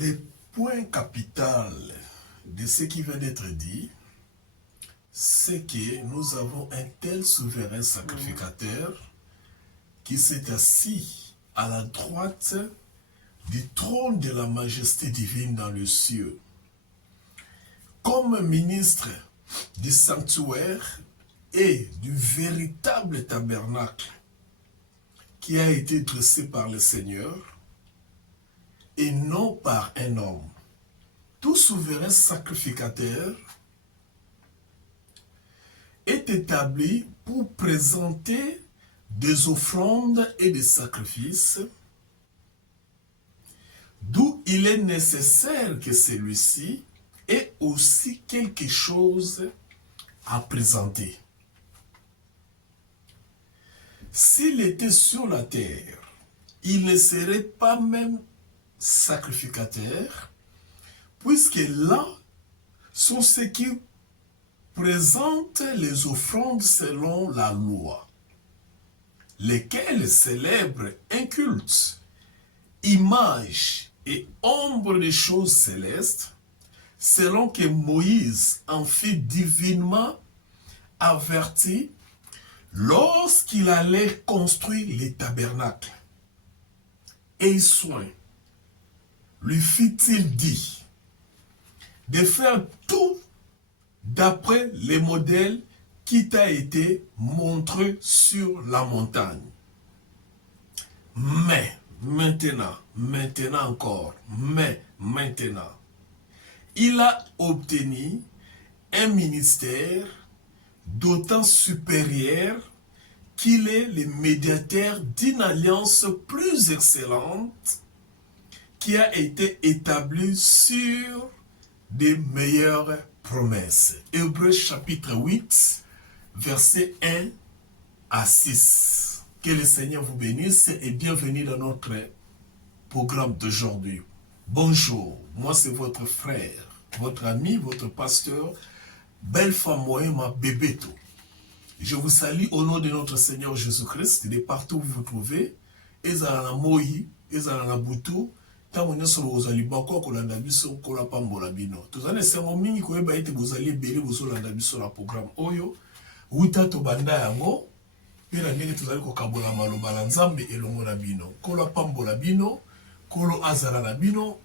Le point capital de ce qui vient d'être dit, c'est que nous avons un tel souverain sacrificateur qui s'est assis à la droite du trône de la majesté divine dans le ciel. Comme ministre du sanctuaire et du véritable tabernacle qui a été dressé par le Seigneur et non par un homme. Tout souverain sacrificateur est établi pour présenter des offrandes et des sacrifices, d'où il est nécessaire que celui-ci ait aussi quelque chose à présenter. S'il était sur la terre, il ne serait pas même sacrificateur, puisque là sont ceux qui présentent les offrandes selon la loi, lesquelles célèbrent un culte, image et ombre des choses célestes, selon que Moïse en fit divinement averti lorsqu'il allait construire les tabernacles. Et soin lui fit-il dit de faire tout d'après les modèles qui t'a été montré sur la montagne. Mais maintenant encore, il a obtenu un ministère d'autant supérieur qu'il est le médiateur d'une alliance plus excellente qui a été établie sur des meilleures promesses. Hébreux chapitre 8, versets 1 à 6. Que le Seigneur vous bénisse et bienvenue dans notre programme d'aujourd'hui. Bonjour, moi c'est votre frère, votre ami, votre pasteur, Belfa Moema Bebeto. Je vous salue au nom de notre Seigneur Jésus-Christ, de partout où vous vous trouvez. Ezala Mohi, Ezala Butu, tango nyonso bozali bako kolanda biso kola pambola bino. Tozali sengo mingi koyeba ete bozali ebele bozolanda biso na programme oyo. Wuta tobanda yango, pe na ndenge tozali kokabola maloba na Nzambe elongo na bino. Kola pambola bino, kolo azala na bino,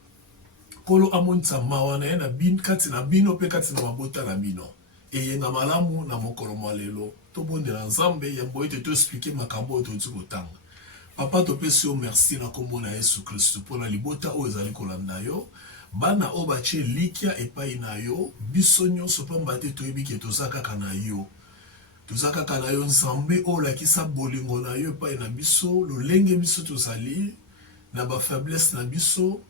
kolo amonisa mawa na ye na bino, kati na bino pe kati na mabota na bino. Eyenga malamu na mokolo mwa lelo. Tobondela Nzambe yambo ete to expliquer makambo oyo tozali kotanga. Papa topesi yo merci na kombo na Yesu Kristo mpona libota oyo ezali kolanda yo. Bana oyo batie likia epai na yo, biso nyonso pamba te toyebi ke toza kaka na yo. Toza kaka na yo Nzambe oyo olakisa bolingo na yo epai na biso, lolenge biso tozali na ba faiblesse na biso,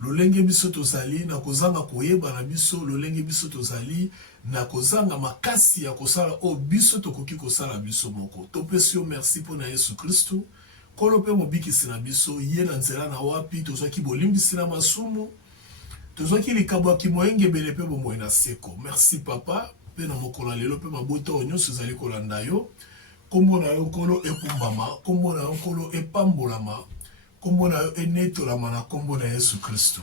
lolenge biso tozali na kozanga koyeba na biso, lolenge biso tozali na kozanga makasi ya kosala oyo biso tokoki kosala biso moko. Topesi yo merci mpona Yesu Kristo. Kolo pe mobikisi na biso ye na nzela na wapi tozwaki bolimbisi na masumu, tozwaki likabo ki moyengebele pe bomoi na seko. Merci papa pe na mokolo lelo pe mabota oyo nyonso ezali kolanda yo. Kombo na yo nkolo ekumbama, kombo na yo nkolo epambolama, kombo na yo enetolama na kombo na Yesu Kristo.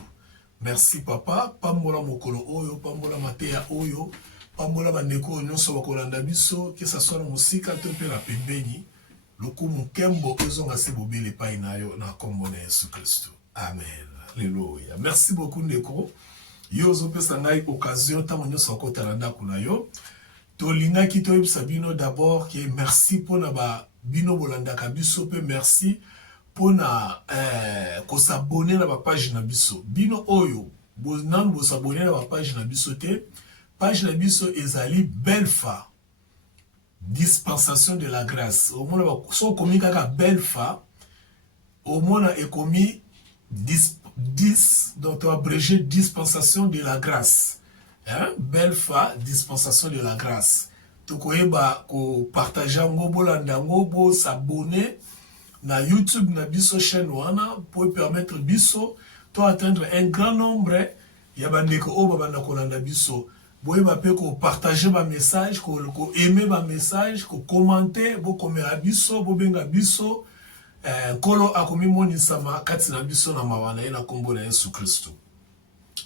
Merci papa, pambola mokolo oyo, pambola mateya oyo, pambola bandeko oyo nyonso bakolanda biso, ke sa soit na mosika to pe na pembeni. Lokumu kembo ezonga se bobele pai na yo na kombo na Yesu Kristo. Amen. Alléluia. Merci beaucoup ndeko. Yo zopesa ngai occasion tango nyonso akotala ndako na yo. Tolingaki toyebisa bino d'abord que merci pona ba bino bolandaka biso pe merci pona kosabone na ba page na biso. Bino oyo bonang bo s'abonner na ba page na biso te. Page na biso ezali Belfa dispensation de la grâce. Au moins, son commis kaka Belfa, au moins, est commis 10, donc abrégé dispensation de la grâce. Hein? Belfa, dispensation de la grâce. Tokoyeba ko partager ngobo landa ngobo s'abonner na YouTube na biso chaîne wana pour permettre biso to atteindre un grand nombre ya bandeko o babanda kolanda biso. Boye bape ko partager ba message, ko aimer ba message, ko commenter, bo komera biso, bo benga biso, kolo akomi moni sama kati na biso na mawana na kombo na Yesu Kristo.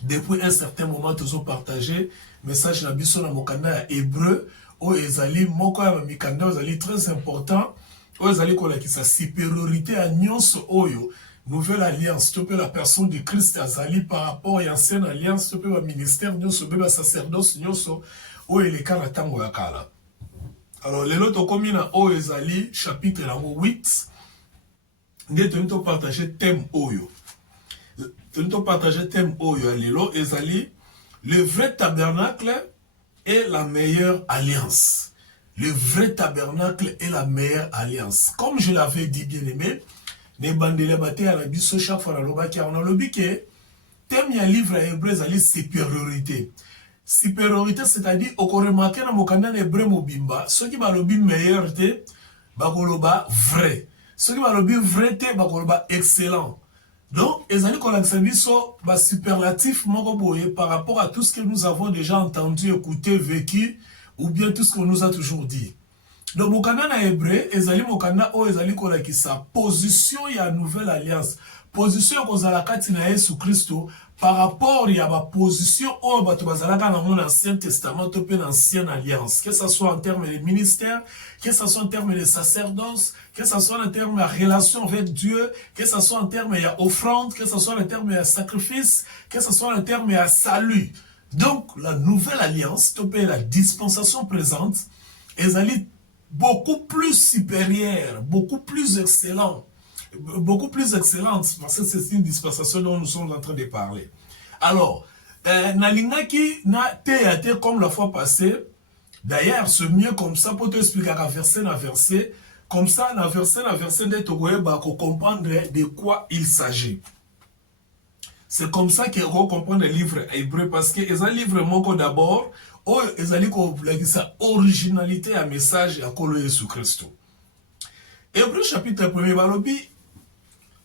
depuis un certain moment tous ont partagé message na biso na mokanda hébreu o ezali moko ya mikanda ezali très important o ezali kolakisa supériorité à nyonso oyo nouvelle alliance to pe la personne de Christ azali par rapport à ancienne alliance to pe ba ministère nyonso be ba sacerdoce nyonso o eleka na tango ya kala. Alors lelo tokomi na o ezali chapitre yango 8 nde toni partager thème oyo. Toni partager thème oyo lelo ezali le vrai tabernacle est la meilleure alliance. Le vrai tabernacle est la meilleure alliance. Comme je l'avais dit, bien aimé, les bandele bate à la biso chaque fois dans le bas qui on a le biquet. Thème ya livre hébreu ezali supériorité. Supériorité, c'est-à-dire au remarqué dans mon canal hébreu mobimba, ceux qui balobi meilleur te bakoloba vrai. Ceux qui balobi vrai te bakoloba excellent. Donc, ezali kolakisa biso ba superlatif moko boye par rapport à tout ce que nous avons déjà entendu, écouté, vécu, ou bien tout ce qu'on nous a toujours dit. Donc, mokanda na hébreu, ezali mokanda o ezali kolakisa position ya nouvelle alliance. Position kozala kati na Yesu Christo par rapport à la position au bato bazalaka dans l'Ancien Testament ou dans l'Ancienne Alliance, que ce soit en termes de ministère, que ce soit en termes de sacerdoce, que ce soit en termes de relation avec Dieu, que ce soit en termes d'offrande, que ce soit en termes de sacrifice, que ce soit en termes de salut. Donc, la Nouvelle Alliance, la dispensation présente, est beaucoup plus supérieure, beaucoup plus excellente. Beaucoup plus excellente, parce que c'est une dispensation dont nous sommes en train de parler. Alors, Nalingaki na te comme la fois passée, d'ailleurs, c'est mieux comme ça pour te expliquer verset na verset, comme ça, na verset pour comprendre de quoi il s'agit. C'est comme ça qu'on va comprendre le livre hébreu, parce que c'est un livre moko d'abord, où ils allaient comprendre sa originalité à message à Kolo Yesu Christo. Hébreu chapitre 1er, balobi.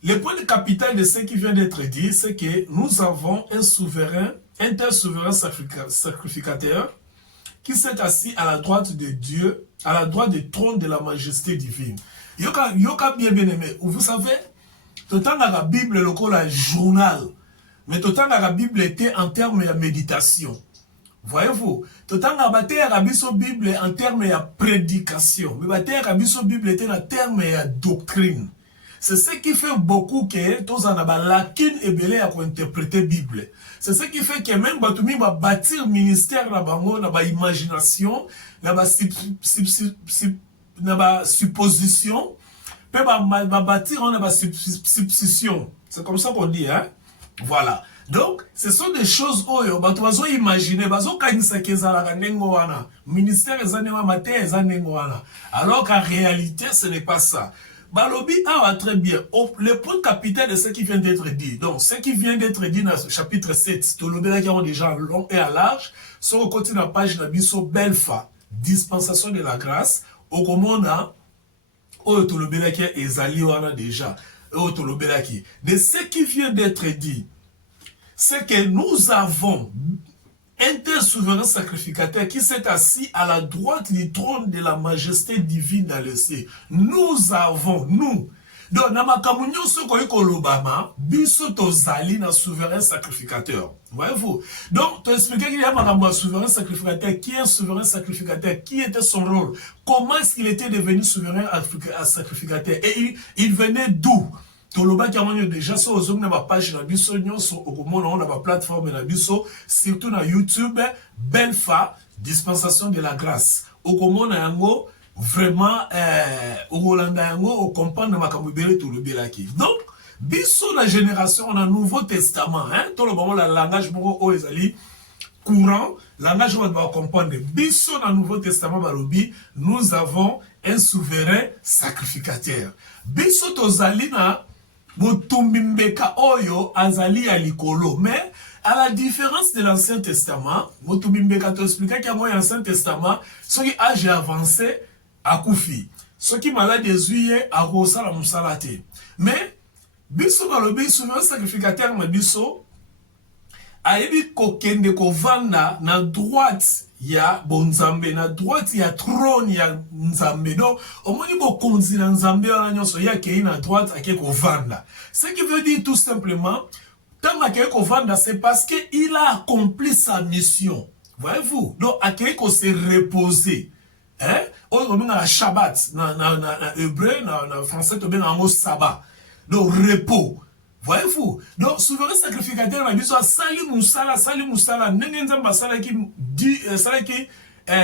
Le point capital de ce qui vient d'être dit, c'est que nous avons un souverain, un tel souverain sacrificateur qui s'est assis à la droite de Dieu, à la droite du trône de la majesté divine. Yoka bien aimé. Vous savez, tout le temps dans la Bible, le col a journal, mais tout le temps dans la Bible était en termes de méditation. Voyez-vous, tout le temps dans la Bible en termes de prédication, mais la Bible était en termes de doctrine. C'est ce qui fait beaucoup que tous en avons lacune et belé à interpréter Bible. C'est ce qui fait que même Batoumi va bâtir ministère na bango na ba imagination, na ba supposition, peut va bâtir na ba supposition. C'est comme ça qu'on dit, hein? Voilà. Donc, ce sont des choses oyo bato bazo imaginer, bazo kanisa kezala nengo wana. Ministère ezanema mate ezanengo wana. Alors qu'en réalité, ce n'est pas ça. Balobi a très bien. Le point capital de ce qui vient d'être dit. Donc, ce qui vient d'être dit dans le chapitre 7, Tolobela qui ont déjà long et à large, sur le côté de la page d'Abisso Belfa, dispensation de la grâce, au commandant, au Tolobela qui est Ezali wana déjà, au Tolobela qui. De ce qui vient d'être dit, c'est que nous avons un tel souverain sacrificateur qui s'est assis à la droite du trône de la majesté divine dans le ciel. Nous avons, nous. Donc, dans ma communion, ce qu'on est l'Obama, biso tozali na souverain sacrificateur. Voyez-vous? Donc, tu expliquer qu'il y a un souverain sacrificateur. Qui est un souverain sacrificateur? Qui était son rôle? Comment est-ce qu'il était devenu souverain sacrificateur? Et il venait d'où? Toloba qui a déjà sur la page na biso sur la plateforme na biso surtout na YouTube Belfa dispensation de la grâce okomona yango vraiment Rolanda yango o comprendre makambo bele tolobelaki. Donc biso la génération on a Nouveau Testament hein toloba la langage moko o ezali courant langage on va comprendre biso na Nouveau Testament balobi nous avons un souverain sacrificateur biso tozali na Motumbimbeka oyo azali ya likolo. Mais à la différence de l'Ancien Testament, Motumbimbeka te expliquait qu'il y a l'Ancien Testament, ceux qui âge avancé à Koufi, ceux qui malade des yeux à Rosa la Moussalate. Mais biso balobi souverain sacrificateur ma biso ayebi kokende kovanda na droite ya bonzambe na droite ya trône ya nzambe donc omoni bokonzi na nzambe wana nyonso ya kei na droite ake kovanda ce qui veut dire tout simplement tant akei kovanda, c'est parce qu'il a accompli sa mission. Voyez-vous? Donc, akei ko se reposer. Hein? On a Shabbat, na hébreu, na français, on a un sabbat. Donc, repos. Voyez-vous? Donc, souverain sacrificateur, on a dit ça, sali moussala, nengenza sala qui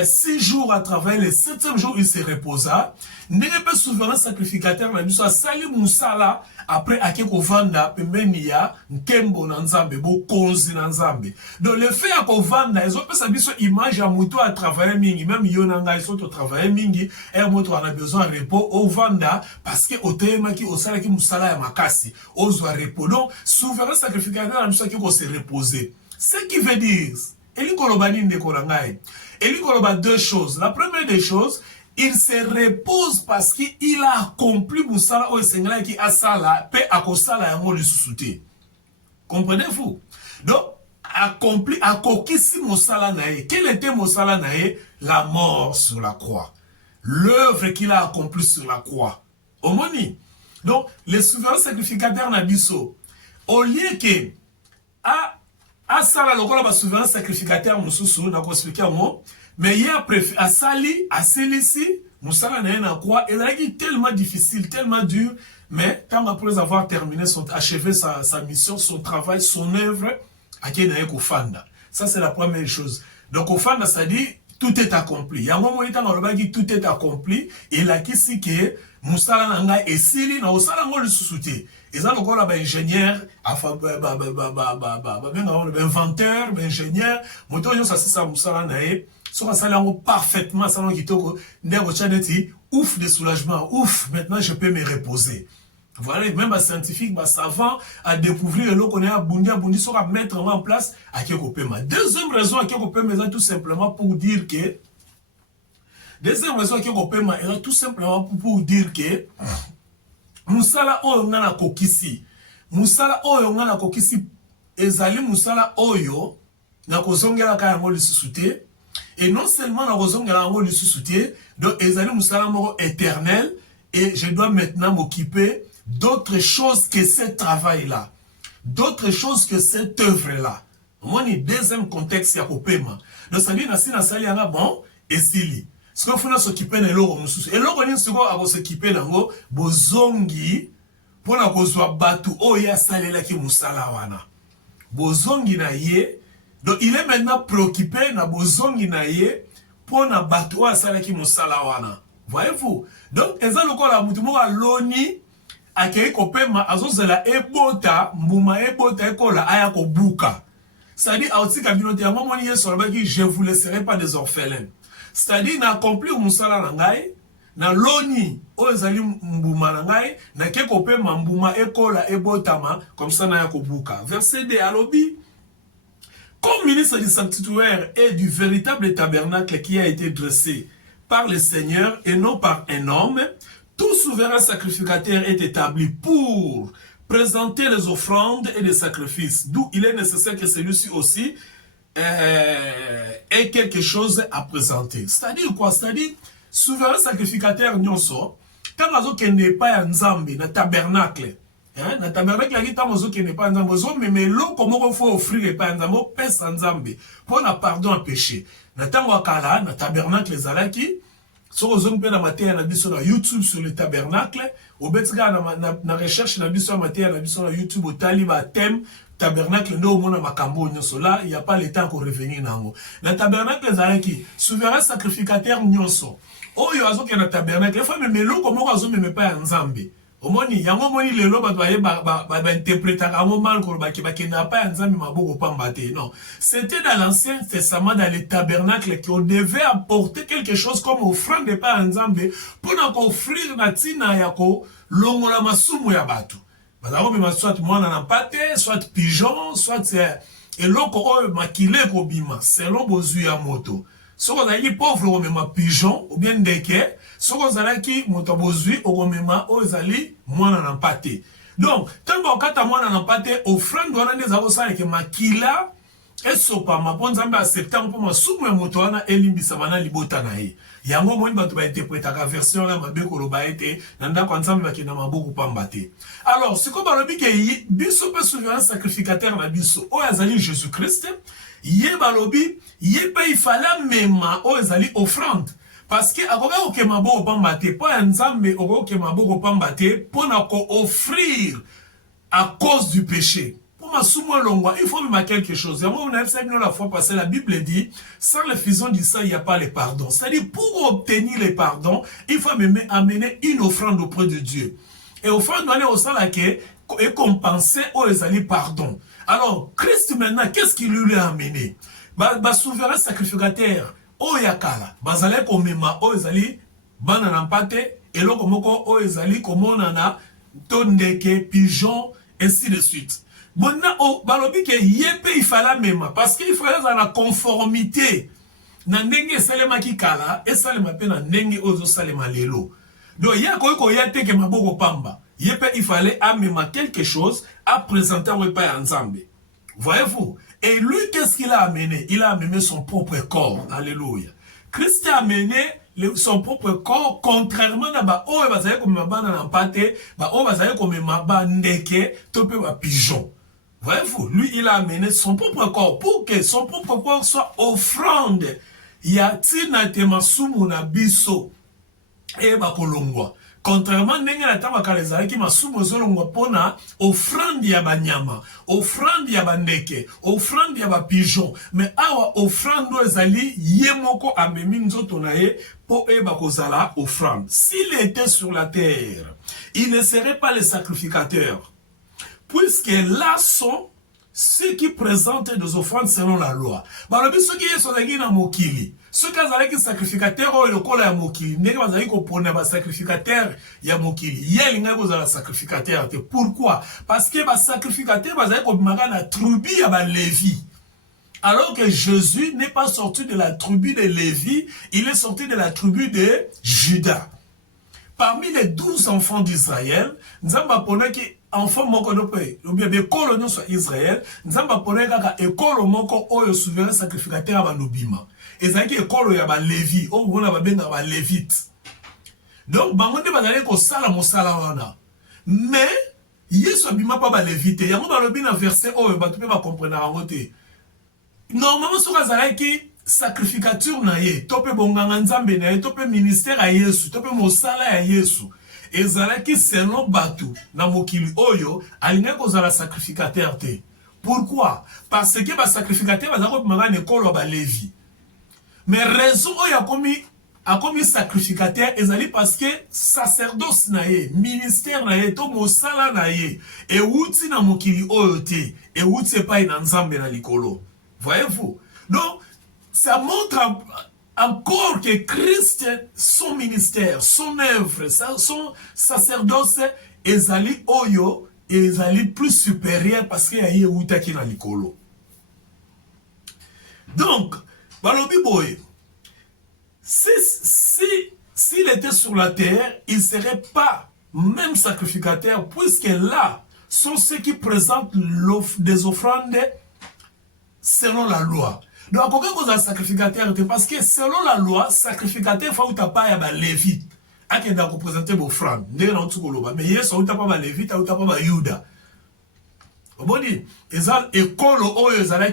6 jours à travailler, le 7e jour, il se reposa. N'est pas souverain sacrificateur, on a dit ça, sali moussala, après, ake kovanda, pembenia, nkembo nanzambe, bo konzi nanzambe. Donc, le fait à kovanda, ils ont pas sabi sur image à mouto à travailler mingi, même yonanga, ils sont au travail mingi, et mouto a besoin de repos, au vanda, parce que au tema qui, au sala qui moussala ya makasi, au zwa repos. Donc, souverain sacrificateur, on a dit ça, qui va se reposer. Ce qui veut dire, Eli kolobani ndekorangai. Eli koloba deux choses. La première des choses, il se repose parce qu'il a accompli Moussala ou Sengala qui a sala, pe akosala yango lisusuté. Comprenez-vous? Donc, accompli, akokisi Moussala nae. Quel était Moussala nae? La mort sur la croix. L'œuvre qu'il a accomplie sur la croix. Omoni. Donc, les souverains sacrificateurs n'abisso. Au lieu que, asala lokola ba souverain sacrificateur mususu na ko expliquer mo mais il a préféré asali aselisi musala na na quoi et est tellement difficile tellement dur mais quand après avoir terminé achevé sa mission son travail son œuvre akena ko fanda ça c'est la première chose donc au fanda ça dit tout est accompli ya mo ita na dit tout est accompli et la kisi que musala na ngai esili na osala ngoli susuté. Ils ont encore ingénieur, inventeur, ingénieur, moto ça c'est ça musala nae, so ça là parfaitement ça qui toko ndeko chaneti ouf de soulagement, ouf maintenant je peux me reposer. Voilà, même un scientifique, un savant à découvrir le qu'on est à Bundi sera mettre en place à Kekopema. Deuxième raison à Kekopema est tout simplement pour dire que Musala oyo ngana kokisi. Musala oyo ngana kokisi ezali musala oyo na kozongela ka yango lisusuté et non seulement na kozongela yango lisusuté donc ezali musala moko éternel et je dois maintenant m'occuper d'autres choses que ce travail là. D'autres choses que cette œuvre là. Moi ni deuxième contexte ya kopema. Donc ça dit na sina sali yanga bon esili. Ce qu'il faut s'occuper de l'eau, et l'eau qu'on est s'occuper d'ango, bozongi, pour la kozwa batu, oh ya salela ki musala wana. Bozongi na ye, donc il est maintenant préoccupé na bozongi na ye, pour na batu oh ya salela ki musala wana. Voyez-vous? Donc, eza loko la mutumo a loni, akei kopema, azozela ebota, mbuma ebota ekola aya ko buka. C'est-à-dire, a aussi kabinote, ya momoni ye solbaki, je vous laisserai pas des orphelins. C'est-à-dire, na accompli musala nangai, na loni, o ezali mbuma nangai, na kekope mbuma ekola ebotama, comme ça na yakobuka. Verset 2, alobi, comme ministre du sanctuaire et du véritable tabernacle qui a été dressé par le Seigneur et non par un homme, tout souverain sacrificateur est établi pour présenter les offrandes et les sacrifices, d'où il est nécessaire que celui-ci aussi est quelque chose à présenter. C'est-à-dire quoi? C'est-à-dire, souverain sacrificateur nyonso, quand on n'est pas un nzambe, na tabernacle, na tabernacle, on n'est pas un nzambe, mais l'eau, comment on faut offrir les pas un nzambe, pèse un nzambe, pour un pardon à péché. Na tango akala, na tabernacle zalaki, so ozong pe na mateya na biso na YouTube sur le tabernacle, au betika na recherche na biso na mateya na biso na YouTube, au taliba thème, tabernacle ndo mona makambo nyonso là il y a pas le temps qu'on revenir nango na tabernacle zalaki souverain sacrificateur nyonso oyo azoke na tabernacle il faut même loko moko azomeme pa ya nzambe omoni yango moni lelo ba ba interpréter yango mal ko ba ki na pa ya nzambe maboko pamba te non c'était dans l'ancien testament dans les tabernacles qu'on devait apporter quelque chose comme offrande de pa ya nzambe pour na ko offrir na tina yako longola masumu ya batu. Soit mwana na pate, soit pigeon, soit eloko oyo makile ko bima selon bozui ya moto. Soko zalaki pauvre o mema pigeon ou bien ndeke, soko zalaki moto bozui o mema o zali mwana na pate. Donc, tango okata mwana na pate, offrande wana nde zako sala ke makila esopama mpo nzambe accepta mpo masumu ya moto wana elimbisama na libota na ye. Yango moni bato bainterprétaka version ya mabe koloba ete na ndako ya nzambe bakenda maboko pamba te. Alors sikoyo balobi ke biso mpe souverain sacrificateur na biso oyo azali Jésus Christ, ye balobi ye mpe ifale amema oyo ezali offrande. Parce que akoka kokema boko pamba te, po ya nzambe okoka kokema boko pamba te mpo na ko-offrir à cause du péché. Il faut même quelque chose. La fois passée, la Bible dit, sans l'effusion du sang, il n'y a pas le pardon. C'est-à-dire, pour obtenir le pardon, il faut même amener une offrande auprès de Dieu. Et offrande doit aller au sang et compenser aux pardon. Alors, Christ maintenant, qu'est-ce qu'il lui a amené? Souverain sacrificateur, oh yakala, bazale komema, oh ezali, banana pate, et lo komoko, oh ezali, komonana, tondeke, pigeon, ainsi de suite. Maintenant, balobi ke yepe il fallait même parce qu'il faut être dans la conformité. Na ndenge salema ki kala, et salema pe na ndenge ozo salema lelo. Donc ya ko yate ke maboko pamba. Yepe il fallait amener quelque chose à présenter au repas ensemble. Voyez-vous? Et lui, qu'est-ce qu'il a amené? Il a amené son propre corps. Alléluia. Christ a amené son propre corps, contrairement à ba o bazali comme mabana na pate, ba o bazali comme maba ndeke, tope ba pigeon. Voyez-vous, lui, il a amené son propre corps pour que son propre corps soit offrande. Yatina temasumu na biso e bakolongwa. Contrairement ndenge na tabaka lezalaki masumu zolongwa pona offrande ya banyama, offrande ya bandeke, offrande ya ba pigeon. Mais awa offrande ezali yemoko amemi nzoto na ye po e bakozala offrande. S'il était sur la terre, il ne serait pas le sacrificateur. Puisque là sont ceux qui présentent des offrandes selon la loi. Balobi ceux qui sont na mokili, ceux qui sont sacrificateurs ou le kola ya mokili, ndenge bazali ko pona ba sacrificateur ya mokili. Yeli nga bozala sacrificateur te. Pourquoi? Parce que ba sacrificateur bazali ko bimaka na tribu ya ba Lévi. Alors que Jésus n'est pas sorti de la tribu de Lévi, il est sorti de la tribu de Juda. Parmi les 12 enfants d'Israël, Nzamba pona ki enfant moko no pe, ou bien école non soit Israël, Nzamba pona kaka école moko oyo souverain sacrificateur ba lobima. Ezaki école ya ba Lévi, o bona ba benga ba Lévite. Donc bango nde bazali ko sala mosala wana. Mais Yesu abima pa ba Lévite, yango ba lobi na verset oyo ba tupe ba comprendre yango te. Normalement soka zalaki sacrificature na ye, tope bonganga nzambe na ye, tope ministère a Yesu, tope mosala ya Yesu. Ezalaki selon batu na mokili oyo alinga kozala sacrificateur te. Pourquoi? Parce que ba sacrificateur bazako bimanga na ekolo ba Lévi. Mais raison oyo akomi sacrificateur ezali parce que sacerdoce na ye, ministère na ye, to mosala na ye, e wuti na mokili oyo te, e wuti epai na nzambe na likolo. Voyez-vous? Donc, ça montre encore que Christ, son ministère, son œuvre, son sacerdoce, ezali oyo, ezali plus supérieur parce qu'il y a eu outaki na likolo. Donc, balobi boy, s'il était sur la terre, il ne serait pas même sacrificateur, puisque là, sont ceux qui présentent des offrandes selon la loi. Donc, on a un sacrificateur, parce que selon la loi, sacrificateur, il faut pas y avoir lévite. A qui est représenté vos offrandes. Mais il y a pas lévite, il y a pas Yuda. Bon, il y a école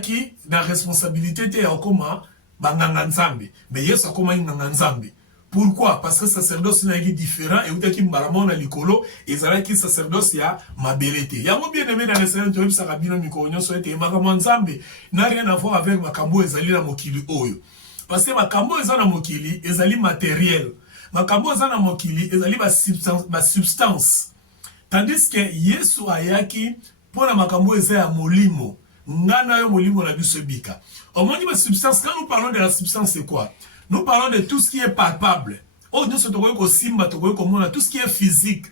qui la responsabilité de comment banganga nzambe. Mais il y a comment nzambe. Pourquoi? Parce que le sacerdoce est différent et où qui mbalamon na likolo et zalaki sacerdoce ya mabelete. Yango bien aimé dans le Seigneur tu ça rabino mikonyo so ete makambo nzambe n'a rien à voir avec makambo ezali na mokili oyo. Parce que makambo ezali na mokili ezali matériel. Makambo ezali na mokili ezali ba substance. Tandis que Yesu ayaki pona makambo ezali ya molimo. Ngana yo molimo na biso bika. Au moins ba substance, quand nous parlons de la substance c'est quoi? Nous parlons de tout ce qui est palpable. Oh, nous sommes tout ce qui est physique,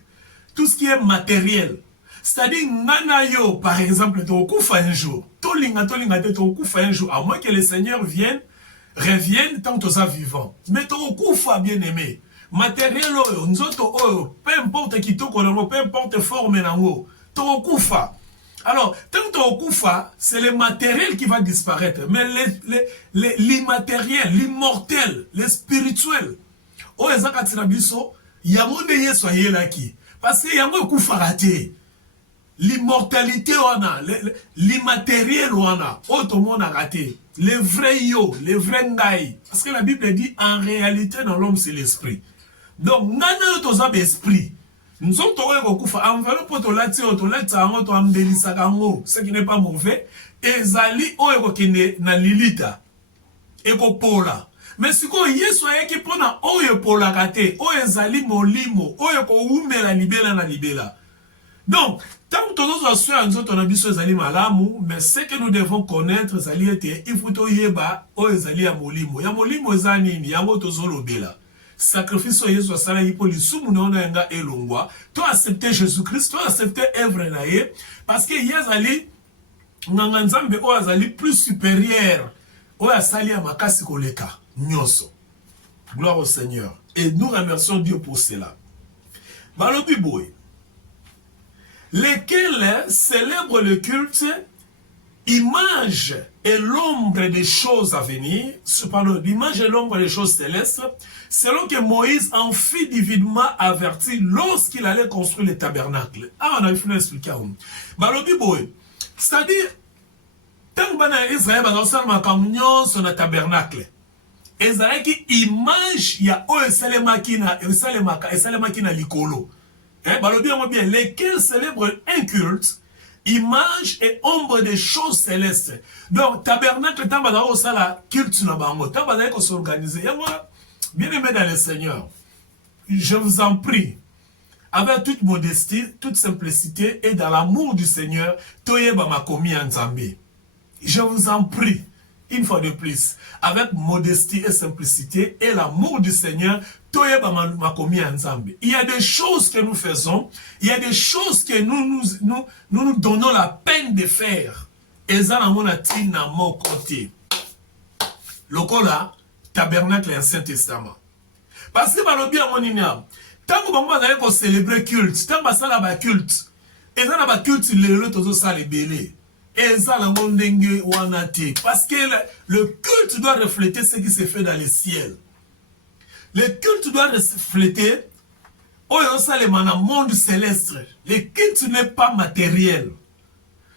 tout ce qui est matériel. C'est-à-dire, nanayo, par exemple, tu okufa un jour. Tolinga, tu okufa un jour. À moins que le Seigneur revienne tant que ça vivant. Mais tu okufa bien aimé. Matériel, peu importe qui te connaît, peu importe forme, tu okufa. Alors, tant que tu okufa, c'est le matériel qui va disparaître. Mais l'immatériel, l'immortel, le spirituel, oh ezaka tinabiso, yango ne yeso ayelaki. Parce que yango okufa raté. L'immortalité wana, l'immatériel wana, autrement a raté. Le vrai yo, le vrai ngai. Parce que la Bible dit, en réalité, dans l'homme, c'est l'esprit. Donc, nana yo toza esprit. Nous sommes towe kokufa enveloppe to lati ango to ambelisa kango, ce qui n'est pas mauvais. Ezali oyo kokende na lilita. Eko pola. Mais si ko yesu ayeki pona oyo pola kate, oyo ezali molimo, oyo ko umela libela na libela. Donc, tant que nous avons malamu, mais ce que nous devons connaître, il faut que yeba oyo ezali ya molimo. Ya molimo ezani ni yango tozolo bela. Sacrifice Yesu asala yipo lisumu na ona yanga elongwa. To accepter Jésus-Christ, to accepter œuvre na ye parce que yazali nganga nzambe oyo azali plus supérieur. Oyo asali ya makasi koleka nyoso. Gloire au Seigneur. Et nous remercions Dieu pour cela. Balobi boy. Lesquels célèbrent le culte, image et l'ombre des choses à venir, pardon, l'image et l'ombre des choses célestes, selon que Moïse en fit divinement averti lorsqu'il allait construire le tabernacle. Ah, on a fait expliquer. Balobi boy, c'est-à-dire, tant que Israël va dans le tabernacle, Israël qui image, il y a Oesalema qui na likolo. Bien, lesquels célèbrent un culte, image et ombre des choses célestes. Donc, tabernacle, tant que ça la culte na bango, tant que s'organiser. Et moi, bien aimé dans le Seigneur, je vous en prie, avec toute modestie, toute simplicité et dans l'amour du Seigneur, toye ba makomi nzambe. Je vous en prie, une fois de plus, avec modestie et simplicité et l'amour du Seigneur, il y a des choses que nous faisons, il y a des choses que nous donnons la peine de faire. Et ça, on a dit dans mon côté. Le cola, tabernacle et Ancien Testament. Parce que, tant que on va célébrer culte, tant que ça va culte, et ça va culte, les belé. Et ça, parce que le culte doit refléter ce qui se fait dans les ciels. Le culte doit refléter le monde céleste. Le culte n'est pas matériel.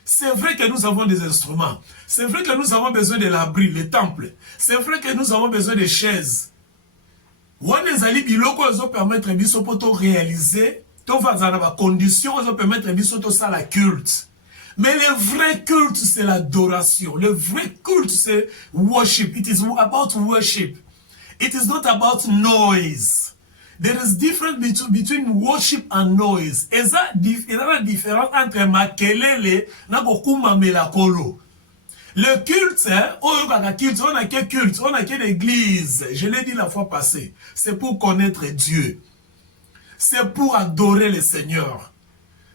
C'est vrai que nous avons des instruments. C'est vrai que nous avons besoin de l'abri, le temple. C'est vrai que nous avons besoin de chaises. Wanezali biloko zo permettre biso poto réaliser, to vazana ba conditions zo permettre biso to ça la culte. Mais le vrai culte c'est l'adoration. Le vrai culte c'est worship. It is about worship. It is not about noise. There is difference between worship and noise. Il y a une différence entre makelele na kokuma melakolo. Le culte, on a quel culte, on a quelle église. Je l'ai dit la fois passée. C'est pour connaître Dieu. C'est pour adorer le Seigneur.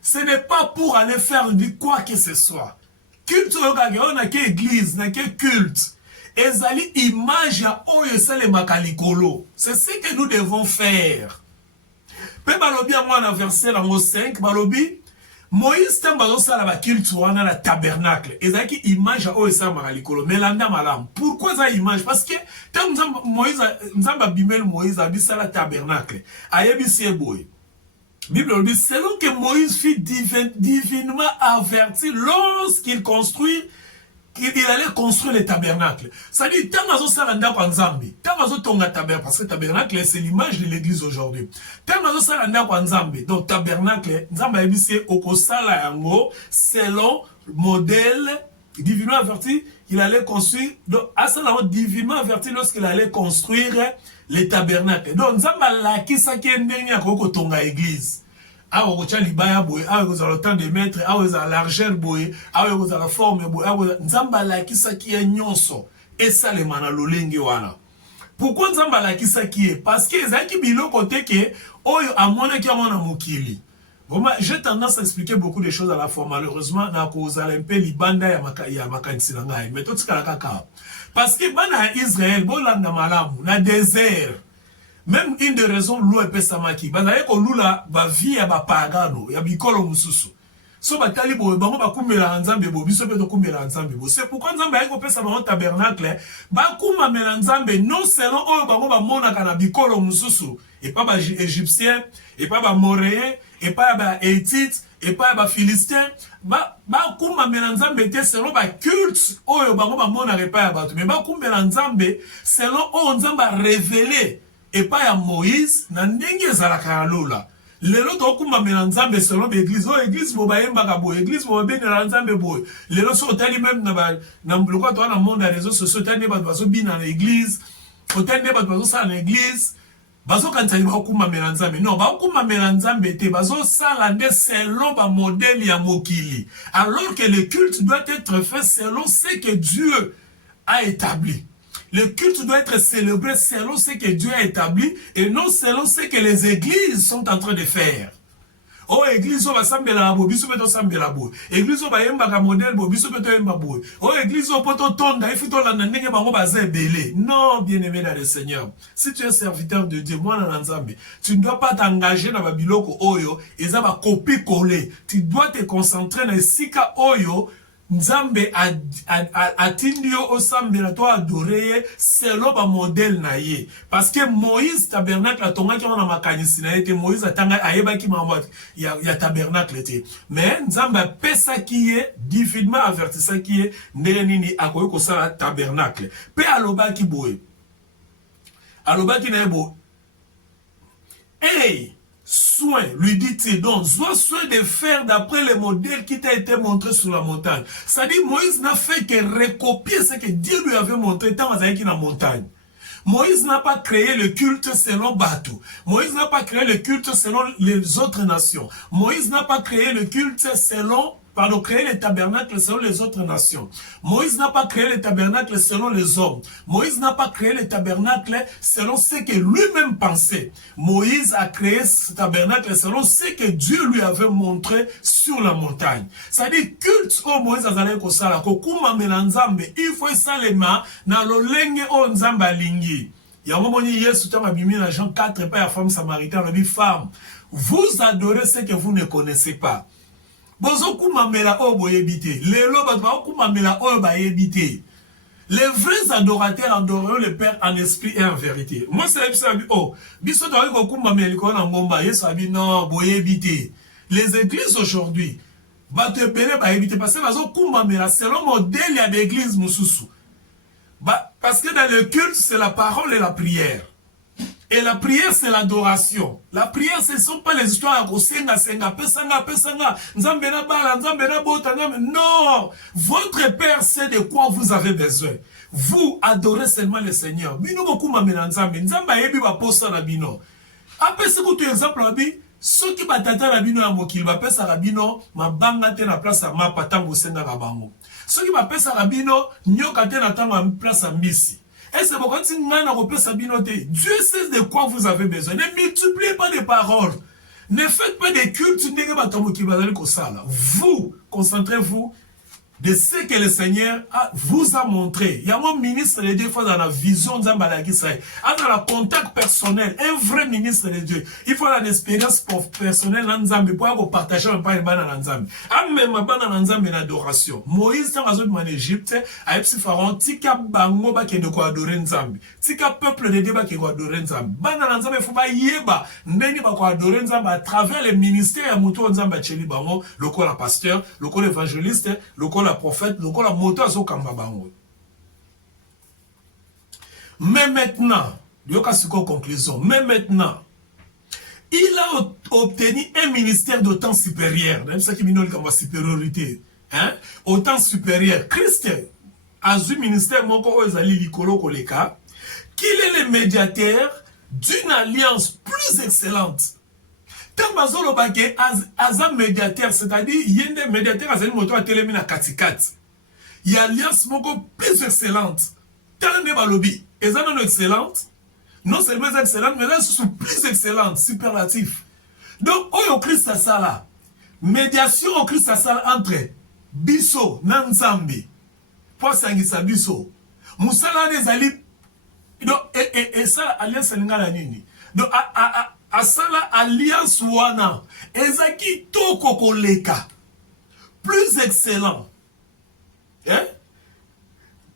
Ce n'est pas pour aller faire quoi que ce soit. Culte, on a quelle église, on a quel culte. Ezali image ya oyo sale makalikolo. C'est ce que nous devons faire. Pe balobi a moi na verset lango 5, balobi Moïse tambazo sala ba culte wana la tabernacle. Ezali ki image ya oyo sale makalikolo. Melanda malam. Pourquoi ça image? Parce que tam Moïse nzamba bimel Moïse abisa la tabernacle. Ayebisi boy. Bible dit selon que Moïse fut divinement averti lorsqu'il construit il allait construire le tabernacle. Ça dit, tant que ça renda kwa nzambi, tant que tonga tabernacle, parce que tabernacle c'est l'image de l'église aujourd'hui. Tant que ça renda kwa nzambi, donc tabernacle, nzamba ebisi okosala yango selon modèle divinement averti, il allait construire. Donc asala divinement averti lorsqu'il allait construire le tabernacle. Donc nzamba la kisaki ndenge ya kotonga église. Awa kocha libaya boye, awa kozala le temps de mettre, awa kozala largeur boye, awa kozala forme boye, awa nzamba la kisaki ya nyonso esalema na lolenge wana. Pourquoi nzamba la kisaki? Parce que ezaki biloko teke oyo amonaki yango na mokili. Vraiment, j'ai tendance à expliquer beaucoup de choses à la fois. Malheureusement, na kozala un peu libanda ya makanisi na ngai. Mais tout ça kaka. Parce que bana Israël bolanda malamu na désert. Même une des raisons l'eau est pesamaki. Banaye ko lula ba vie ya ba pagano, ya bikolo mususu. So batali boye bango bakumela nzambe bo biso pe tokumela nzambe bo. C'est pourquoi nzambe ayiko pesa bango tabernacle bakumamela nzambe non selon oyo bango bamonaka na bikolo mususu et pas ba égyptien et pas ba moréen et pas ba hétite et pas ba philistin bakumamela nzambe te selon ba culte oyo bango bamonaka epai ya bato mais bakumela nzambe selon oyo nzambe a révélé epai ya Moïse na ndenge ezalaka ya lola. Lelo tokumamela nzambe selon l'église. Oh église bo bayembaka boye, église bo benela nzambe boye. Lelo so otali même na lokwa to na monde ya réseaux sociaux tani bato bazo bina na église, otali bato bazo sala na église, bazo kanisa bakumamela nzambe. Non, bakumamela nzambe te bazo sala nde selon ba modèle ya mokili. Alors que le culte doit être fait selon ce que Dieu a établi. Le culte doit être célébré selon ce que Dieu a établi et non selon ce que les églises sont en train de faire. Oh, église, on va sambela bo, biso beto sambela bo. Église, on va yemba ka modèle bo, biso beto yemba bo. Oh, église, on peut tonda, il faut to la nenge bango bazé belé. Non, bien-aimé dans le Seigneur. Si tu es serviteur de Dieu, moi na nzambe, tu ne dois pas t'engager dans babiloko oyo, et ça va copier-coller. Tu dois te concentrer dans sika oyo. Nzambe atindi yo osambela to adorer selon ba modèle na ye parce que Moïse tabernacle atonga ki na makanisi na ye Moïse atanga ayebaki mambo ya tabernacle te mais Nzambe pesa ki ye divinement avertissa ki ye ndenge nini akoyi kosala tabernacle pe alobaki boye alobaki na ye bo hey soin, lui dit-il, donc, sois soin de faire d'après le modèle qui t'a été montré sur la montagne. C'est-à-dire, Moïse n'a fait que recopier ce que Dieu lui avait montré dans la montagne. Moïse n'a pas créé le culte selon Batou. Moïse n'a pas créé le culte selon les autres nations. Moïse n'a pas créé le culte selon créer les tabernacles selon les autres nations. Moïse n'a pas créé les tabernacles selon les hommes. Moïse n'a pas créé les tabernacles selon ce que lui-même pensait. Moïse a créé ce tabernacle selon ce que Dieu lui avait montré sur la montagne. C'est-à-dire, culte au Moïse azalé kosala, kokuma melanzambe, il faut salema na lolenge o nzamba lingi. Yango moni Yesu tanga bimi na Jean 4 pas la femme samaritaine, la femme, vous adorez ce que vous ne connaissez pas. Bozo kumamela o boyebite. Lelo batba kumamela o bayebite. Les vrais adorateurs adoreront le Père en esprit et en vérité. Moi c'est ça oh, biso to ko kumamela ko na ngomba Yesu abi non boyebite. Les églises aujourd'hui bate belé bayebite parce que bazo kumamela selon modèle ya d'église mususu. Parce que dans le culte c'est la parole et la prière. Et la prière, c'est l'adoration. La prière, ce ne sont pas les histoires à senga, senga, pesanga, pesanga, nzambena bala, nzambena bota, non! Votre Père sait de quoi vous avez besoin. Vous adorez seulement le Seigneur. Bino beaucoup mamena nzambe, nzamba yebi ba posa na bino. Après ce que tu exemple abi, ceux qui batata na bino ya mokili ba pesa na bino, mabanga te na place ma patango senga na bango. Ceux qui ba pesa na bino, nyoka te na tango place à misi. Et c'est pourquoi Dieu sait de quoi vous avez besoin. Ne multipliez pas de paroles. Ne faites pas de cultes. Vous, concentrez-vous de ce que le Seigneur vous a montré. Il y a un ministre de Dieu dans la vision dans le contact personnel. Un vrai ministre de Dieu. Il faut une expérience personnelle pour partager un peu de l'adoration. Moïse, quand il est en Égypte, a eu Pharaon, tika bango ba kende ko adorer Nzambe. Tika peuple de Dieu ba kende ko adorer Nzambe. Bana Nzambe faut ba yeba ndeni ba ko adorer Nzambe à travers le ministère ya mutu Nzambe cheli bango, lokola pasteur, lokola évangéliste, lokola prophète, lokola moto azo kamba bango. Mais maintenant, conclusion, mais maintenant, il a obtenu un ministère d'autant supérieur. Même ça qui minole comme supériorité. Hein? Autant supérieur. Christ a eu ministère moko ozali likolo koleka, qu'il est le médiateur d'une alliance plus excellente. Tant bazolo bake azam médiateur, c'est-à-dire yende médiateur azali moto a telemi na katikati. Il y a alliance moko plus excellente. Tant ne balobi, ezana excellente. Non seulement excellente, mais là c'est plus excellente, superlatif. Donc oyo Christ a ça là. Médiation au Christ a ça entre biso na Nzambe. Pour sangisa biso. Musala nezali donc et ça alliance ngala nini. Donc a sala alliance wana ezaki toko koleka. plus excellent, hein,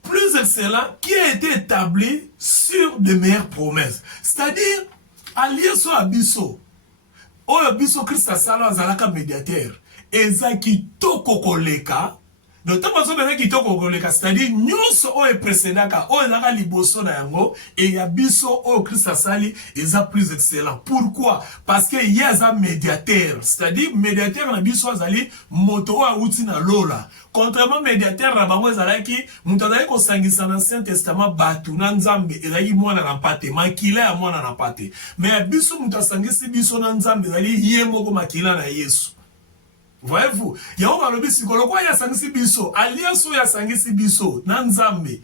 plus excellent, qui a été établi sur de meilleures promesses. C'est-à-dire, alliance à Abisso, Abisso Christ Asala Zalaka médiateur, Ezaki Tokokoleka, notamment c'est-à-dire, nous est précédent, on liboso na yango, et Yabiso, Christ Asali, est plus excellent. Pourquoi? Parce qu'il y a un médiateur, c'est-à-dire, médiateur na biso azali, moto a outi na lola. Contrairement médiateur na bango ezalaki, mutazali ko sangisa na Ancien Testament batu na nzambe ezali mwana na pate, makila ya mwana na pate. Mais Abiso mutasangisi biso na nzambe ezali ye moko makila na Yesu. Voyez-vous, yao balobi sikolo kwa ya sangisi biso, alliance ya sangisi biso na nzambe.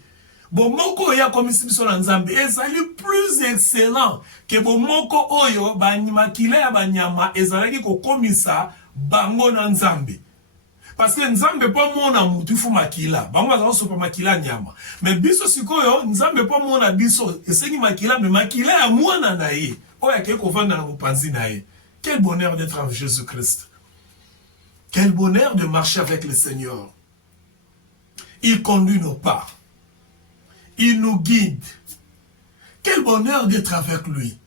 Bomoko ya komisi biso na nzambe ezali plus excellent que bomoko oyo makila ya banyama ezalaki ko komisa bango na nzambe. Parce que nzambe pa mona mutu fu makila, bango bazalo sopa makila nyama. Mais biso sikoyo nzambe pa mona biso esengi makila, mais makila ya mwana na ye. Oya ke ko vanda na mopanzi na ye. Quel bonheur d'être en Jésus-Christ. Quel bonheur de marcher avec le Seigneur. Il conduit nos pas. Il nous guide. Quel bonheur d'être avec lui.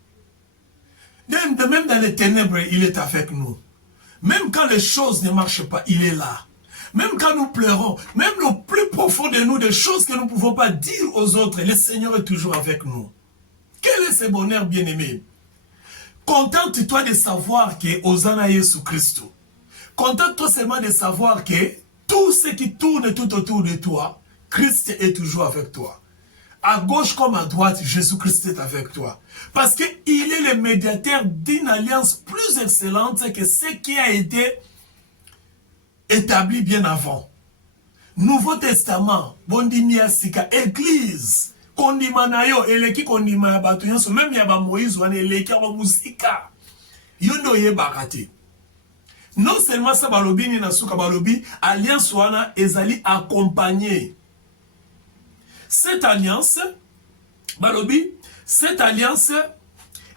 Même dans les ténèbres, il est avec nous. Même quand les choses ne marchent pas, il est là. Même quand nous pleurons, même le plus profond de nous, des choses que nous ne pouvons pas dire aux autres, le Seigneur est toujours avec nous. Quel est ce bonheur, bien-aimé? Contente-toi de savoir que Hosanna Jésus Christ. Contente-toi seulement de savoir que tout ce qui tourne tout autour de toi, Christ est toujours avec toi. À gauche comme à droite, Jésus-Christ est avec toi. Parce qu'il est le médiateur d'une alliance plus excellente que ce qui a été établi bien avant. Nouveau Testament, Bondimia Sika, Église, Kondimanayo, Eleki Kondima Batuyanso, même Yaba Moïse, Eleki Musika, Yondo Yebarate. Non seulement ça, Balobi, Ninasuka Balobi, alliance Wana, Ezali accompagné. Cette alliance, Balobi, cette alliance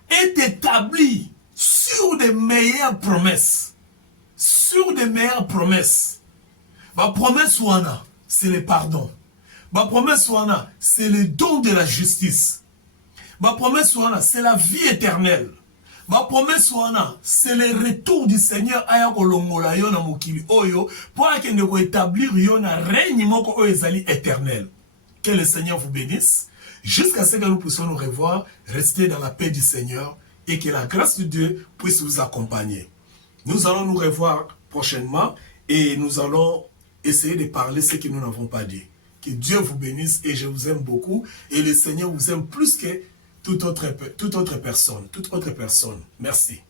est établie sur de meilleures promesses. Sur de meilleures promesses. Ma promesse Wana, c'est le pardon. Ma promesse Wana, c'est le don de la justice. Ma promesse Wana, c'est la vie éternelle. Ma promesse wana, c'est le retour du Seigneur aya kolongola yo na mokili oyo pour akende ko établir yo na règne moko oyo ezali éternel. Que le Seigneur vous bénisse. Jusqu'à ce que nous puissions nous revoir, restez dans la paix du Seigneur et que la grâce de Dieu puisse vous accompagner. Nous allons nous revoir prochainement et nous allons essayer de parler ce que nous n'avons pas dit. Que Dieu vous bénisse et je vous aime beaucoup et le Seigneur vous aime plus que toute autre personne. Merci.